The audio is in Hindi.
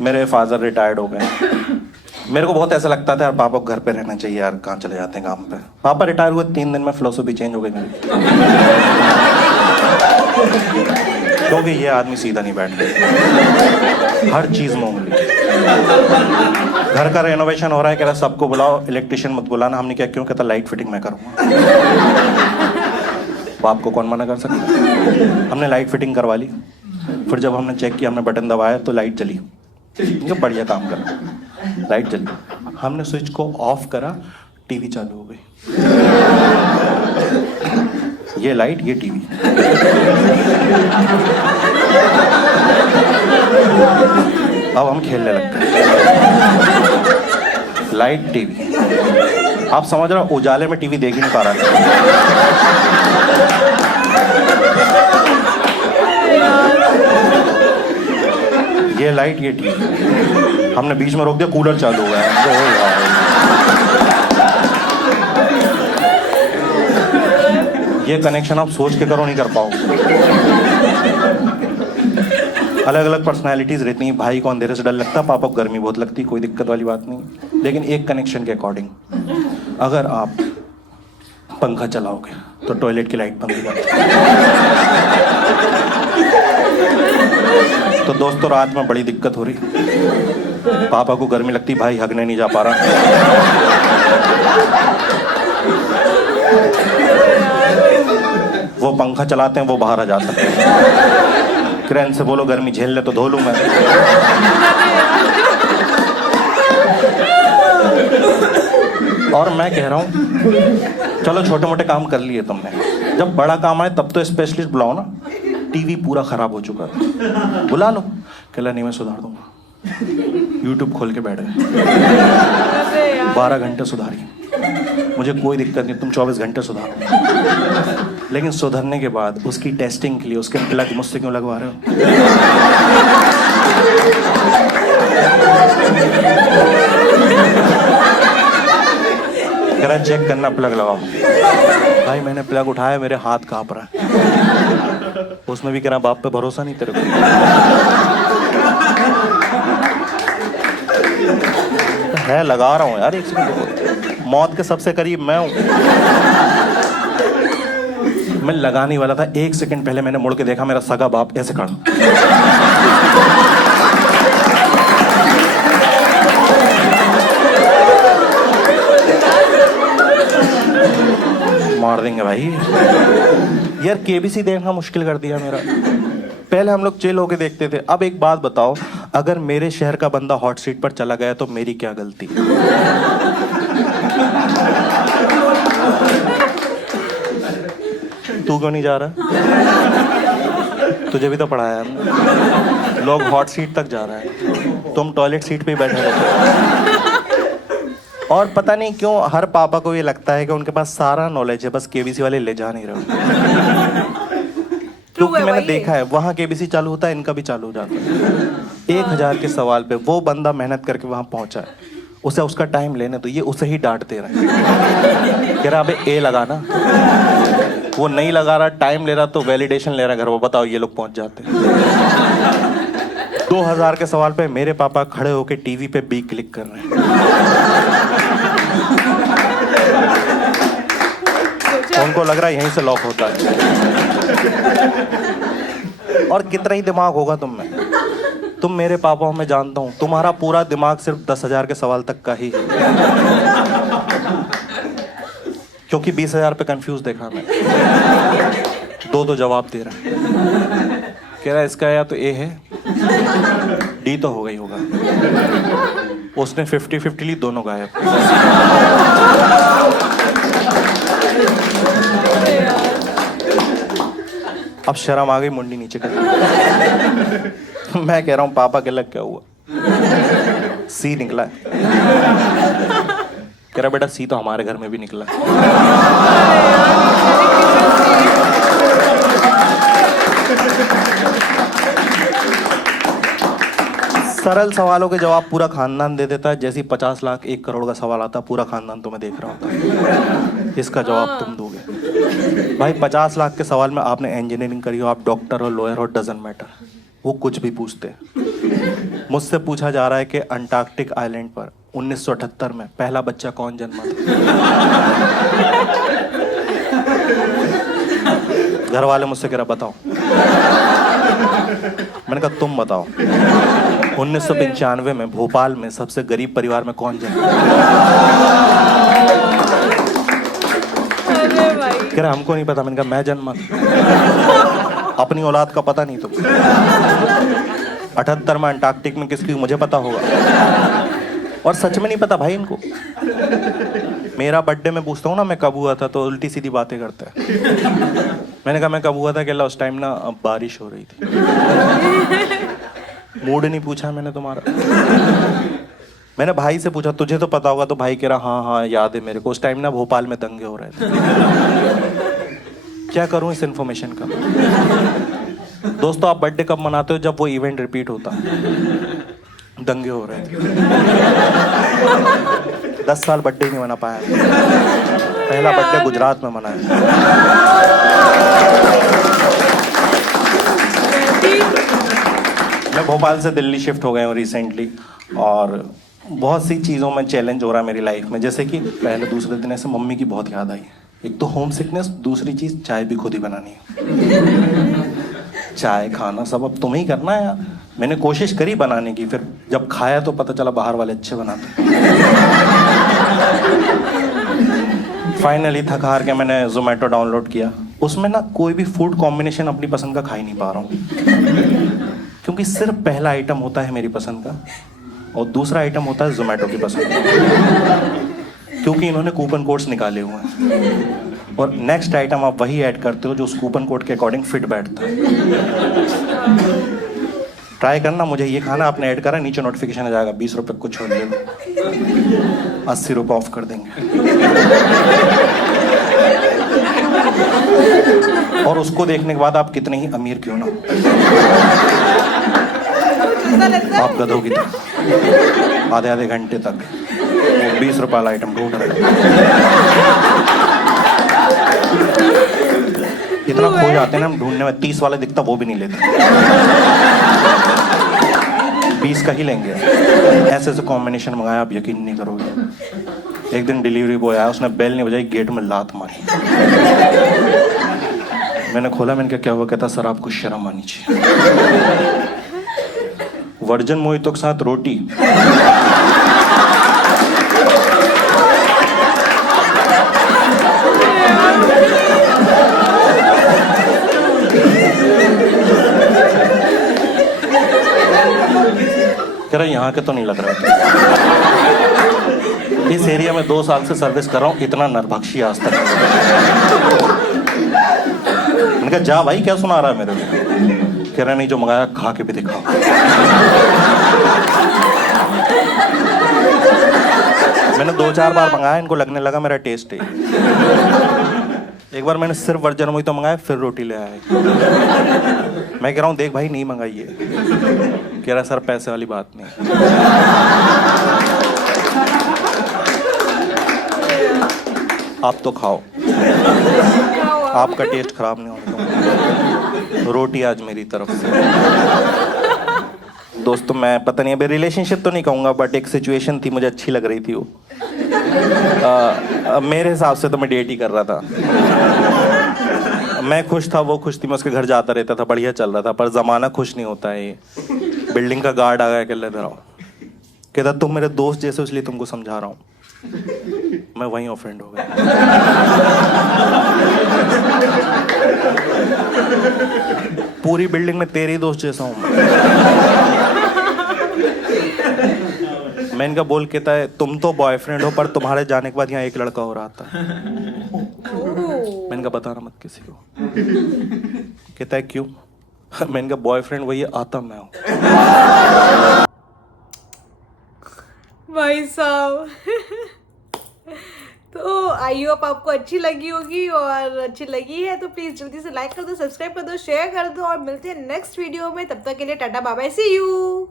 मेरे फादर रिटायर्ड हो गए। मेरे को बहुत ऐसा लगता था यार पापा को घर पे रहना चाहिए यार, कहाँ चले जाते हैं काम पे। पापा रिटायर हुए 3 दिन में फिलोसफी चेंज हो गई मेरी। क्योंकि ये आदमी सीधा नहीं बैठ रहा, हर चीज में उंगली। घर का रेनोवेशन हो रहा है, कह रहा सबको बुलाओ, इलेक्ट्रिशियन मत बुलाना। हमने क्या, क्यों? कहता लाइट फिटिंग मैं करूँगा। बाप को कौन मना कर सकता। हमने लाइट फिटिंग करवा ली। फिर जब हमने चेक किया, हमने बटन दबाया तो लाइट जली। ये बढ़िया काम कर, लाइट जली। हमने स्विच को ऑफ करा, टीवी चालू हो गई। ये लाइट, ये टीवी। अब हम खेलने लगते हैं। Light, TV. आप समझ रहे हो, उजाले में टीवी देख ही नहीं पा रहा है। ये लाइट, ये टीवी। हमने बीच में रोक दिया, कूलर चालू हुआ है। ये कनेक्शन आप सोच के करो, नहीं कर पाओगे। अलग अलग पर्सनालिटीज रहती हैं। भाई को अंधेरे से डर लगता है, पापा को गर्मी बहुत लगती है, कोई दिक्कत वाली बात नहीं। लेकिन एक कनेक्शन के अकॉर्डिंग, अगर आप पंखा चलाओगे तो टॉयलेट की लाइट बंद हो जाती है। तो दोस्तों रात में बड़ी दिक्कत हो रही, पापा को गर्मी लगती, भाई हगने नहीं जा पा रहा। वो पंखा चलाते हैं, वो बाहर आ जाता है। क्रैन से बोलो गर्मी झेल ले तो धो लूं मैं। और मैं कह रहा हूं चलो छोटे मोटे काम कर लिए तुमने, जब बड़ा काम आए तब तो स्पेशलिस्ट बुलाओ ना। टीवी पूरा खराब हो चुका था, बुला लो। कहला नहीं मैं सुधार दूंगा। यूट्यूब खोल के बैठ गए, 12 घंटे सुधारी। मुझे कोई दिक्कत नहीं, तुम 24 घंटे सुधारो। लेकिन सुधरने के बाद उसकी टेस्टिंग के लिए उसके प्लग मुझसे क्यों लगवा रहे हो? कह रहा चेक करना, प्लग लगाओ। भाई मैंने प्लग उठाया, मेरे हाथ कांप रहा है। उसमें भी कह रहा बाप पे भरोसा नहीं तेरे को। है लगा रहा हूँ यार, एक सेकंड। मौत के सबसे करीब मैं हूँ। मैं लगाने वाला था, 1 सेकंड पहले मैंने मुड़ के देखा, मेरा सगा बाप ऐसे खड़ा। मार देंगे भाई यार। केबीसी देखना मुश्किल कर दिया मेरा। पहले हम लोग चिल होके देखते थे। अब एक बात बताओ, अगर मेरे शहर का बंदा हॉट सीट पर चला गया तो मेरी क्या गलती? तू क्यों नहीं जा रहा? तुझे भी तो पढ़ाया हमने। लोग हॉट सीट तक जा रहा है, तुम टॉयलेट सीट पे ही बैठे रहते। और पता नहीं क्यों हर पापा को ये लगता है कि उनके पास सारा नॉलेज है, बस केबीसी वाले ले जा नहीं रहे। क्योंकि मैंने देखा है वहाँ केबीसी चालू होता है, इनका भी चालू हो जाता है। 1000 के सवाल पे वो बंदा मेहनत करके वहाँ पहुंचा है, उसे उसका टाइम लेने तो ये उसे ही डांट दे रहा है। कह रहा अबे ए लगाना, वो नहीं लगा रहा, टाइम ले रहा, तो वैलिडेशन ले रहा घर। वो बताओ ये लोग पहुंच जाते हैं। 2000 के सवाल पे मेरे पापा खड़े होके टीवी पे बी क्लिक कर रहे हैं। उनको लग रहा है यहीं से लॉक होता है। और कितना ही दिमाग होगा तुम में। तुम मेरे पापा हो, मैं जानता हूं तुम्हारा पूरा दिमाग सिर्फ 10,000 के सवाल तक का ही है। क्योंकि 20,000 पे कंफ्यूज देखा मैं। दो जवाब दे रहा है। कह रहा है इसका या तो ए है, डी तो हो गई होगा। उसने 50-50 ली, दोनों गायब। अब शर्म आ गई, मुंडी नीचे कर। मैं कह रहा हूं पापा के लग क्या हुआ? सी निकला है। कह रहा बेटा सी तो हमारे घर में भी निकला। सरल सवालों के जवाब पूरा खानदान दे देता है। जैसे 50 लाख 1 करोड़ का सवाल आता, पूरा खानदान तुम्हें देख रहा होता है, इसका जवाब तुम दोगे। भाई 50 लाख के सवाल में आपने इंजीनियरिंग करी हो, आप डॉक्टर हो, लॉयर हो, डजंट मैटर। वो कुछ भी पूछते। मुझसे पूछा जा रहा है कि अंटार्कटिक आइलैंड पर 1978 में पहला बच्चा कौन जन्मा था। घर वाले मुझसे कह रहा बताओ। मैंने कहा तुम बताओ 1995 में भोपाल में सबसे गरीब परिवार में कौन जन्मा। कह रहा हमको नहीं पता। मैंने कहा मैं जन्मा था, अपनी औलाद का पता नहीं तो। 78 में अंटार्कटिक में किसकी मुझे पता होगा, और सच में नहीं पता भाई इनको। मेरा बर्थडे में पूछता हूँ ना मैं कब हुआ था तो उल्टी सीधी बातें करता है। मैंने कहा मैं कब हुआ था, कि उस टाइम ना बारिश हो रही थी। मूड नहीं पूछा मैंने तुम्हारा। मैंने भाई से पूछा तुझे तो पता होगा, तो भाई कह रहा हाँ हाँ याद है मेरे को, उस टाइम ना भोपाल में दंगे हो रहे थे। क्या करूं इस इंफॉर्मेशन का। दोस्तों आप बर्थडे कब मनाते हो, जब वो इवेंट रिपीट होता है। दंगे हो रहे थे। 10 साल बर्थडे नहीं मना पाया। पहला बर्थडे गुजरात में मनाया। मैं भोपाल से दिल्ली शिफ्ट हो गया हूँ रिसेंटली, और बहुत सी चीज़ों में चैलेंज हो रहा है मेरी लाइफ में। जैसे कि पहले दूसरे दिन ऐसे मम्मी की बहुत याद आई। एक तो होम सिकनेस, दूसरी चीज़ चाय भी खुद ही बनानी है। चाय खाना सब अब तुम्हें ही करना है यार। मैंने कोशिश करी बनाने की, फिर जब खाया तो पता चला बाहर वाले अच्छे बनाते। फाइनली थक हार के मैंने जोमेटो डाउनलोड किया। उसमें ना कोई भी फूड कॉम्बिनेशन अपनी पसंद का खा ही नहीं पा रहा हूँ, क्योंकि सिर्फ पहला आइटम होता है मेरी पसंद का और दूसरा आइटम होता है जोमेटो की पसंद का, क्योंकि इन्होंने कूपन कोड्स निकाले हुए हैं। और नेक्स्ट आइटम आप वही ऐड करते हो जो उस कूपन कोड के अकॉर्डिंग फिट बैठता है। ट्राई करना, मुझे ये खाना आपने ऐड करा, नीचे नोटिफिकेशन आ जाएगा 20 रुपये कुछ छोड़ देगा, 80 रुपये ऑफ कर देंगे। और उसको देखने के बाद आप कितने ही अमीर क्यों ना, आप गधों की तरह आधे आधे घंटे तक 20 रुपये वाला आइटम ढूंढ रहे। इतना खो जाते हैं ना हम ढूंढने में, 30 वाला दिखता वो भी नहीं लेते, 20 का ही लेंगे। ऐसे ऐसे कॉम्बिनेशन मंगाया, आप यकीन नहीं करोगे। एक दिन डिलीवरी बॉय आया, उसने बेल नहीं बजाई, गेट में लात मारी। मैंने खोला, मैंने क्या हुआ, कहता सर आपको शर्म आनी चाहिए, वर्जन मोहितो के साथ रोटी। कह रहा यहाँ के तो नहीं लग रहा। इस एरिया में 2 साल से सर्विस कर रहा हूँ, इतना नरभक्षी आज तक। मैंने कहा जा भाई क्या सुना रहा है मेरे को। कह रहा नहीं जो मंगाया खा के भी दिखाओ। मैंने 2-4 बार मंगाया, इनको लगने लगा मेरा टेस्ट है। एक बार मैंने सिर्फ वर्जन मोहितो मंगाया, फिर रोटी ले आए। मैं कह रहा हूँ देख भाई नहीं मंगाइए। कह रहा सर पैसे वाली बात नहीं। आप तो खाओ, आपका टेस्ट खराब नहीं होगा। रोटी आज मेरी तरफ से। दोस्तों मैं पता नहीं अभी रिलेशनशिप तो नहीं कहूँगा, बट एक सिचुएशन थी मुझे अच्छी लग रही थी वो। मेरे हिसाब से तो मैं डेट ही कर रहा था। मैं खुश था, वो खुश थी, मैं उसके घर जाता रहता था, बढ़िया चल रहा था। पर जमाना खुश नहीं होता है। ये बिल्डिंग का गार्ड आ गया, कह लेते रहो, कहता तुम मेरे दोस्त जैसे इसलिए तुमको समझा रहा हूँ। मैं वहीं ऑफेंड हो गया। पूरी बिल्डिंग में तेरे ही दोस्त जैसा हूँ मैं। इनका बोल कहता है तुम तो बॉयफ्रेंड हो, पर तुम्हारे जाने के बाद यहाँ एक लड़का और आता है। मैंने कहा बताना मत किसी को। कहता है क्यों? मैंने कहा बॉयफ्रेंड वही आता मैं हूँ। भाई साहब। तो आई होप आपको अच्छी लगी होगी, और अच्छी लगी है तो प्लीज जल्दी से लाइक कर दो, सब्सक्राइब कर दो, शेयर कर दो, और मिलते हैं नेक्स्ट वीडियो में। तब तक के लिए टाटा बाय बाय, सी यू।